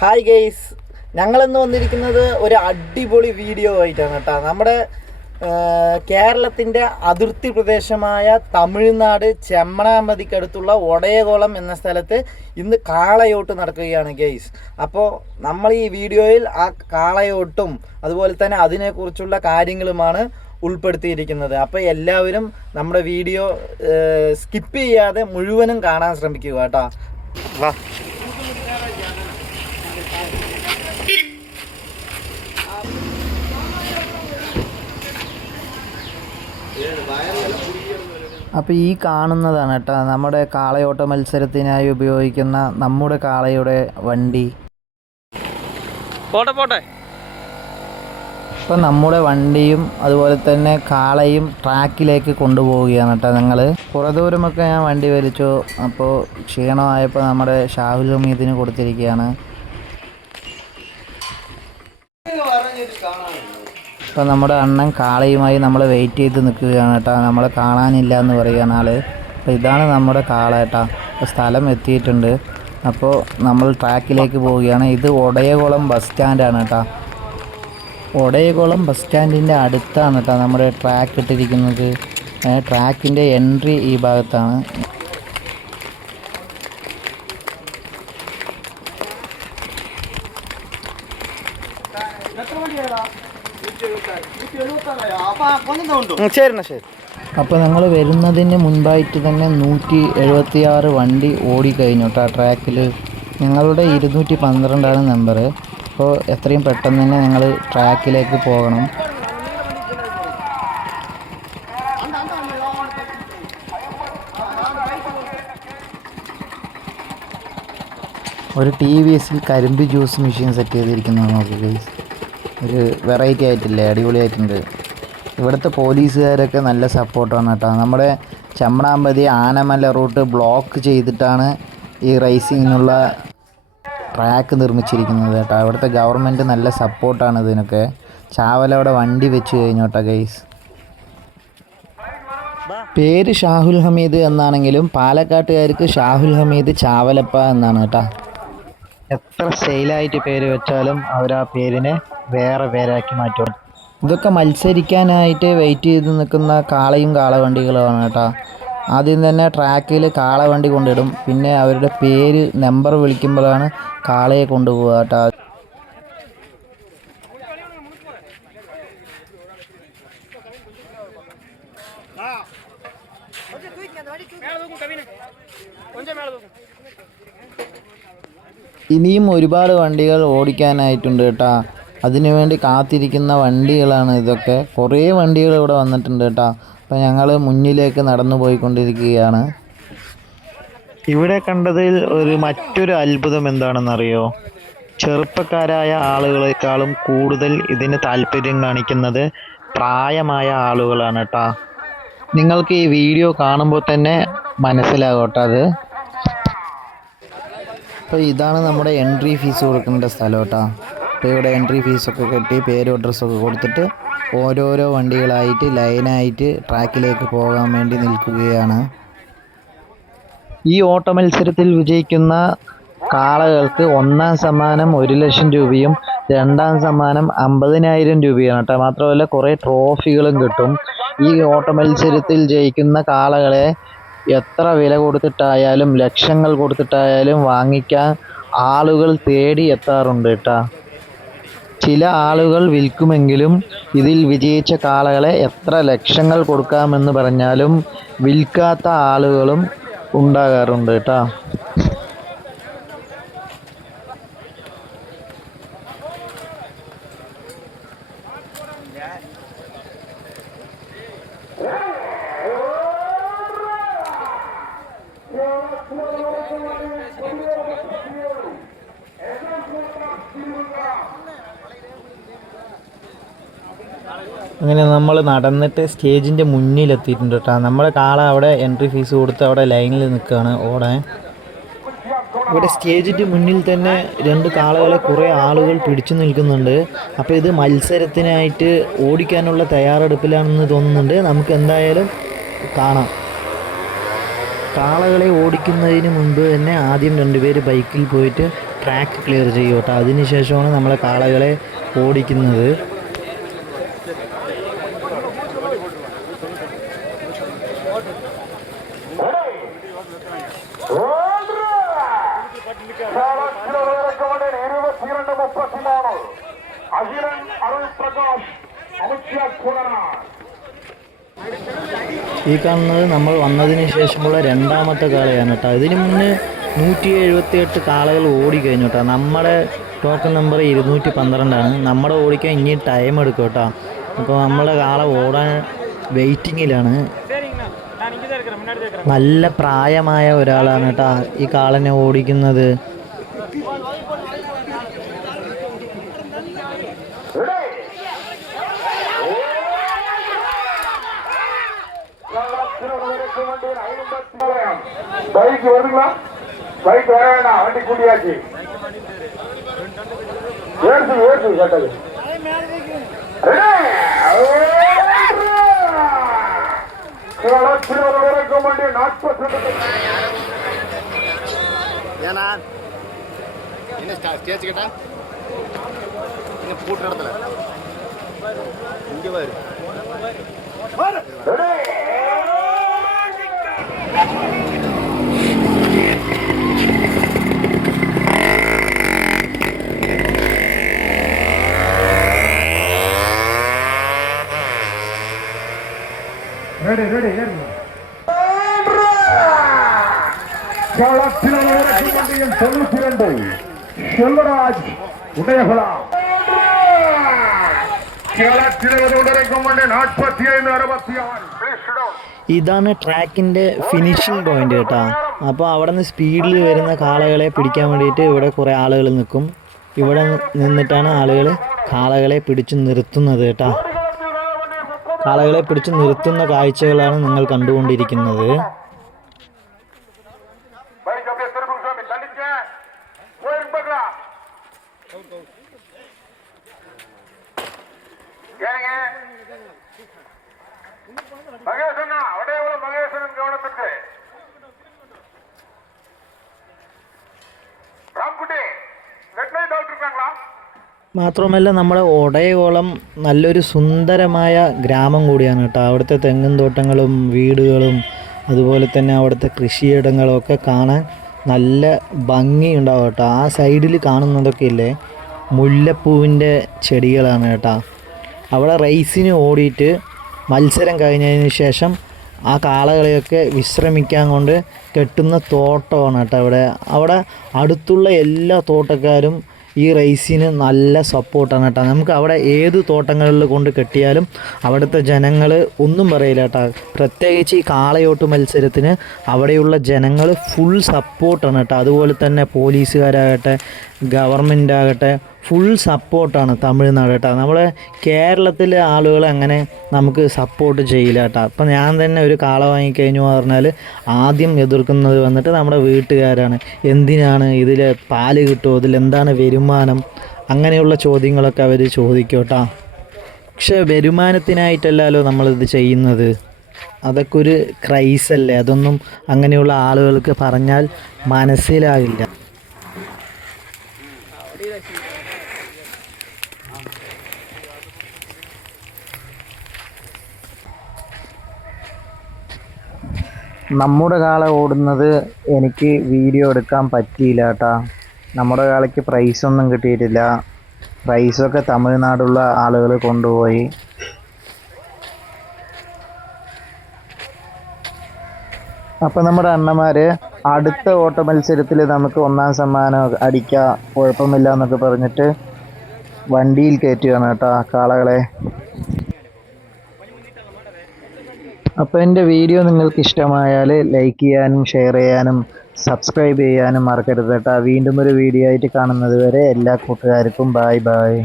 Hi guys, ഞങ്ങളിന്ന് വന്നിരിക്കുന്നത് ഒരു അടിപൊളി വീഡിയോ ആയിട്ടാണ് കേട്ടോ. നമ്മുടെ കേരളത്തിൻ്റെ അതിർത്തി പ്രദേശമായ തമിഴ്നാട് ചെമ്മണാമ്പതിക്കടുത്തുള്ള ഒടയകുളം എന്ന സ്ഥലത്ത് ഇന്ന് കാളയോട്ട് നടക്കുകയാണ് ഗെയ്സ്. അപ്പോൾ നമ്മൾ ഈ വീഡിയോയിൽ ആ കാളയോട്ടും അതുപോലെ തന്നെ അതിനെക്കുറിച്ചുള്ള കാര്യങ്ങളുമാണ് ഉൾപ്പെടുത്തിയിരിക്കുന്നത്. അപ്പോൾ എല്ലാവരും നമ്മുടെ വീഡിയോ സ്കിപ്പ് ചെയ്യാതെ മുഴുവനും കാണാൻ ശ്രമിക്കുക കേട്ടോ. വാ. അപ്പോൾ ഈ കാണുന്നതാണ് കേട്ടോ നമ്മുടെ കാളയോട്ട മത്സരത്തിനായി ഉപയോഗിക്കുന്ന നമ്മുടെ കാളയുടെ വണ്ടി. പോട്ടെ. അപ്പോൾ നമ്മുടെ വണ്ടിയും അതുപോലെ തന്നെ കാളയും ട്രാക്കിലേക്ക് കൊണ്ടുപോവുകയാണ് കേട്ടോ. ഞങ്ങൾ കുറേ ദൂരമൊക്കെ ഞാൻ വണ്ടി വലിച്ചു. അപ്പോൾ ക്ഷീണമായപ്പോൾ നമ്മുടെ ഷാഹുൽ ഹമീദിന് കൊടുത്തിരിക്കുകയാണ്. അപ്പോൾ നമ്മുടെ അണ്ണൻ കാളയുമായി നമ്മൾ വെയിറ്റ് ചെയ്ത് നിൽക്കുകയാണ് കേട്ടോ. നമ്മളെ കാണാനില്ല എന്ന് പറയുകയാണ് ആൾ. അപ്പോൾ ഇതാണ് നമ്മുടെ കാള കേട്ടോ. അപ്പോൾ സ്ഥലം എത്തിയിട്ടുണ്ട്. അപ്പോൾ നമ്മൾ ട്രാക്കിലേക്ക് പോവുകയാണ്. ഇത് ഒടയകുളം ബസ് സ്റ്റാൻഡാണ് കേട്ടോ. ഒടയകുളം ബസ് സ്റ്റാൻഡിൻ്റെ അടുത്താണ് കേട്ടോ നമ്മുടെ ട്രാക്ക് ഇട്ടിരിക്കുന്നത്. ട്രാക്കിൻ്റെ എൻട്രി ഈ ഭാഗത്താണ്. ശരി. അപ്പോൾ ഞങ്ങൾ വരുന്നതിന് മുൻപായിട്ട് തന്നെ 176 വണ്ടി ഓടിക്കഴിഞ്ഞു കേട്ടോ ട്രാക്കിൽ. ഞങ്ങളുടെ 212 നമ്പർ. അപ്പോൾ എത്രയും പെട്ടെന്ന് തന്നെ ഞങ്ങൾ ട്രാക്കിലേക്ക് പോകണം. ഒരു TVS കരിമ്പ് ജ്യൂസ് മെഷീൻ സെറ്റ് ചെയ്തിരിക്കുന്നത് നോക്കി ഗൈസ്. ഒരു വെറൈറ്റി ആയിട്ടില്ലേ, അടിപൊളിയായിട്ടുണ്ട്. ഇവിടുത്തെ പോലീസുകാരൊക്കെ നല്ല സപ്പോർട്ടാണ് കേട്ടോ. നമ്മുടെ ചെമ്മണാമ്പതി ആനമല റൂട്ട് ബ്ലോക്ക് ചെയ്തിട്ടാണ് ഈ റേസിങ്ങിനുള്ള ട്രാക്ക് നിർമ്മിച്ചിരിക്കുന്നത് കേട്ടോ. ഇവിടുത്തെ ഗവൺമെൻറ് നല്ല സപ്പോർട്ടാണ് ഇതിനൊക്കെ. ചാവലവിടെ വണ്ടി വെച്ച് കഴിഞ്ഞു കേട്ടോ ഗൈസ്. പേര് ഷാഹുൽ ഹമീദ് എന്നാണെങ്കിലും പാലക്കാട്ടുകാർക്ക് ഷാഹുൽ ഹമീദ് ചാവലപ്പ എന്നാണ് കേട്ടോ. എത്ര സ്റ്റൈലായിട്ട് പേര് വെച്ചാലും അവർ ആ പേരിനെ വേറെ പേരാക്കി മാറ്റും. ഇതൊക്കെ മത്സരിക്കാനായിട്ട് വെയിറ്റ് ചെയ്ത് നിൽക്കുന്ന കാളയും കാളവണ്ടികളുമാണ് കേട്ടോ. ആദ്യം തന്നെ ട്രാക്കിൽ കാളവണ്ടി കൊണ്ടിടും. പിന്നെ അവരുടെ പേര് നമ്പർ വിളിക്കുമ്പോഴാണ് കാളയെ കൊണ്ടുപോവുക കേട്ടോ. ഇനിയും ഒരുപാട് വണ്ടികൾ ഓടിക്കാനായിട്ടുണ്ട് കേട്ടോ. അതിനുവേണ്ടി കാത്തിരിക്കുന്ന വണ്ടികളാണ് ഇതൊക്കെ. കുറേ വണ്ടികൾ ഇവിടെ വന്നിട്ടുണ്ട് കേട്ടോ. അപ്പോൾ ഞങ്ങൾ മുന്നിലേക്ക് നടന്നു പോയിക്കൊണ്ടിരിക്കുകയാണ്. ഇവിടെ കണ്ടതിൽ മറ്റൊരു അത്ഭുതം എന്താണെന്നറിയോ? ചെറുപ്പക്കാരായ ആളുകളെക്കാളും കൂടുതൽ ഇതിന് താല്പര്യം കാണിക്കുന്നത് പ്രായമായ ആളുകളാണ് കേട്ടോ. നിങ്ങൾക്ക് ഈ വീഡിയോ കാണുമ്പോൾ തന്നെ മനസ്സിലാകും കേട്ടോ അത്. അപ്പോൾ ഇതാണ് നമ്മുടെ എൻട്രി ഫീസ് കൊടുക്കേണ്ട സ്ഥലം കേട്ടോ. അപ്പോൾ ഇവിടെ എൻട്രി ഫീസൊക്കെ കെട്ടി പേരും അഡ്രസ്സൊക്കെ കൊടുത്തിട്ട് ഓരോരോ വണ്ടികളായിട്ട് ലൈനായിട്ട് ട്രാക്കിലേക്ക് പോകാൻ വേണ്ടി നിൽക്കുകയാണ്. ഈ ഓട്ട മത്സരത്തിൽ വിജയിക്കുന്ന കാളകൾക്ക് ഒന്നാം സമ്മാനം 1 ലക്ഷം രൂപയും രണ്ടാം സമ്മാനം 50,000 രൂപയാണ് കേട്ടോ. മാത്രമല്ല കുറേ ട്രോഫികളും കിട്ടും. ഈ ഓട്ട മത്സരത്തിൽ ജയിക്കുന്ന കാളകളെ എത്ര വില കൊടുത്തിട്ടായാലും ലക്ഷങ്ങൾ കൊടുത്തിട്ടായാലും വാങ്ങിക്കാൻ ആളുകൾ തേടി എത്താറുണ്ട് കേട്ടോ. ചില ആളുകൾ വിൽക്കുമെങ്കിലും ഇതിൽ വിജയിച്ച കാളകളെ എത്ര ലക്ഷങ്ങൾ കൊടുക്കാമെന്ന് പറഞ്ഞാലും വിൽക്കാത്ത ആളുകളും ഉണ്ടാകാറുണ്ട് കേട്ടോ. അങ്ങനെ നമ്മൾ നടന്നിട്ട് സ്റ്റേജിൻ്റെ മുന്നിലെത്തിയിട്ടുണ്ട് കേട്ടോ. നമ്മുടെ കാള അവിടെ എൻട്രി ഫീസ് കൊടുത്ത് അവിടെ ലൈനിൽ നിൽക്കുകയാണ് ഓടാൻ. ഇവിടെ സ്റ്റേജിൻ്റെ മുന്നിൽ തന്നെ 2 കാളകളെ കുറേ ആളുകൾ പിടിച്ചു നിൽക്കുന്നുണ്ട്. അപ്പോൾ ഇത് മത്സരത്തിനായിട്ട് ഓടിക്കാനുള്ള തയ്യാറെടുപ്പിലാണെന്ന് തോന്നുന്നുണ്ട്. നമുക്ക് എന്തായാലും കാണാം. കാളകളെ ഓടിക്കുന്നതിന് മുൻപ് തന്നെ ആദ്യം 2 പേര് ബൈക്കിൽ പോയിട്ട് ട്രാക്ക് ക്ലിയർ ചെയ്യും കേട്ടോ. അതിനുശേഷമാണ് നമ്മളെ കാളകളെ ഓടിക്കുന്നത്. ഈ കാണുന്നത് നമ്മൾ വന്നതിന് ശേഷമുള്ള രണ്ടാമത്തെ കാളയാണ് കേട്ടോ. ഇതിന് മുന്നേ 178 കാളകൾ ഓടിക്കഴിഞ്ഞു കേട്ടോ. നമ്മുടെ ടോക്കൺ നമ്പർ 212ആണ്. നമ്മുടെ ഓടിക്കാൻ ഇനി ടൈം എടുക്കും കേട്ടോ. അപ്പോൾ നമ്മളെ കാള ഓടാൻ വെയിറ്റിങ്ങിലാണ്. നല്ല പ്രായമായ ഒരാളാണ് കേട്ടോ ഈ കാളനെ ഓടിക്കുന്നത്. பைக் வருதுங்களா? பைக் வர வேண்டாம், வண்டி கூட்டியாச்சு. ஏற்று கேட்டது வரைக்கும் வண்டி 40 ஏன்னா என்ன ஸ்டேஜ் கேட்டா என்ன பூட்டு இடத்துல இங்கே வரு ரெடி செல்வராஜ் உதயகுலாம் 45-66. ഇതാണ് ട്രാക്കിൻ്റെ ഫിനിഷിംഗ് പോയിന്റ് കേട്ടോ. അപ്പോൾ അവിടെ നിന്ന് സ്പീഡിൽ വരുന്ന കാളകളെ പിടിക്കാൻ വേണ്ടിയിട്ട് ഇവിടെ കുറേ ആളുകൾ നിൽക്കും. ഇവിടെ നിന്നിട്ടാണ് ആളുകൾ കാളകളെ പിടിച്ചു നിർത്തുന്നത് കേട്ടോ. കാളകളെ പിടിച്ചു നിർത്തുന്ന കാഴ്ചകളാണ് നിങ്ങൾ കണ്ടുകൊണ്ടിരിക്കുന്നത്. മാത്രമല്ല നമ്മുടെ ഒടയകോളം നല്ലൊരു സുന്ദരമായ ഗ്രാമം കൂടിയാണ് കേട്ടോ. അവിടുത്തെ തെങ്ങും തോട്ടങ്ങളും വീടുകളും അതുപോലെ തന്നെ അവിടുത്തെ കൃഷിയിടങ്ങളും ഒക്കെ കാണാൻ നല്ല ഭംഗിയുണ്ടാവും കേട്ടോ. ആ സൈഡിൽ കാണുന്നതൊക്കെ ഇല്ലേ മുല്ലപ്പൂവിൻ്റെ ചെടികളാണ് കേട്ടോ. അവിടെ റേസിന് ഓടിയിട്ട് മത്സരം കഴിഞ്ഞതിന് ശേഷം ആ കാളകളെയൊക്കെ വിശ്രമിക്കാൻ കൊണ്ട് കെട്ടുന്ന തോട്ടമാണ് കേട്ടോ. അവിടെ അടുത്തുള്ള എല്ലാ തോട്ടക്കാരും ഈ റേസിന് നല്ല സപ്പോർട്ടാണ് കേട്ടോ. നമുക്ക് അവിടെ ഏത് തോട്ടങ്ങളിൽ കൊണ്ട് കെട്ടിയാലും അവിടുത്തെ ജനങ്ങൾ ഒന്നും പറയില്ല കേട്ടോ. പ്രത്യേകിച്ച് ഈ കാളയോട്ട് മത്സരത്തിന് അവിടെയുള്ള ജനങ്ങൾ ഫുൾ സപ്പോർട്ടാണ് കേട്ടോ. അതുപോലെ തന്നെ പോലീസുകാരാകട്ടെ ഗവൺമെൻറ് ആകട്ടെ ഫുൾ സപ്പോർട്ടാണ് തമിഴ്നാട് കേട്ടോ. നമ്മളെ കേരളത്തിലെ ആളുകൾ അങ്ങനെ നമുക്ക് സപ്പോർട്ട് ചെയ്യില്ല കേട്ടോ. അപ്പം ഞാൻ തന്നെ ഒരു കാള വാങ്ങിക്കഴിഞ്ഞു പറഞ്ഞാൽ ആദ്യം എതിർക്കുന്നത് വന്നിട്ട് നമ്മുടെ വീട്ടുകാരാണ്. എന്തിനാണ് ഇതിൽ പാല് കിട്ടുമോ, ഇതിലെന്താണ് വരുമാനം, അങ്ങനെയുള്ള ചോദ്യങ്ങളൊക്കെ അവർ ചോദിക്കും കേട്ടോ. പക്ഷേ വരുമാനത്തിനായിട്ടല്ലല്ലോ നമ്മളിത് ചെയ്യുന്നത്. അതൊക്കെ ഒരു ക്രൈസല്ലേ. അതൊന്നും അങ്ങനെയുള്ള ആളുകൾക്ക് പറഞ്ഞാൽ മനസ്സിലാകില്ല. നമ്മുടെ കാള ഓടുന്നത് എനിക്ക് വീഡിയോ എടുക്കാൻ പറ്റിയില്ല കേട്ടോ. നമ്മുടെ കാളയ്ക്ക് പ്രൈസൊന്നും കിട്ടിയിട്ടില്ല. പ്രൈസൊക്കെ തമിഴ്നാടുള്ള ആളുകൾ കൊണ്ടുപോയി. അപ്പം നമ്മുടെ അണ്ണന്മാർ അടുത്ത ഓട്ട മത്സരത്തിൽ നമുക്ക് 1ാം സമ്മാനം അടിക്കാം, കുഴപ്പമില്ല എന്നൊക്കെ പറഞ്ഞിട്ട് വണ്ടിയിൽ കയറ്റുകയാണ് കേട്ടോ കാളകളെ. അപ്പോൾ എൻ്റെ വീഡിയോ നിങ്ങൾക്ക് ഇഷ്ടമായാൽ ലൈക്ക് ചെയ്യാനും ഷെയർ ചെയ്യാനും സബ്സ്ക്രൈബ് ചെയ്യാനും മറക്കരുത് കേട്ടോ. വീണ്ടും ഒരു വീഡിയോ ആയിട്ട് കാണുന്നത് വരെ എല്ലാ കൂട്ടുകാർക്കും ബായ് ബായ്.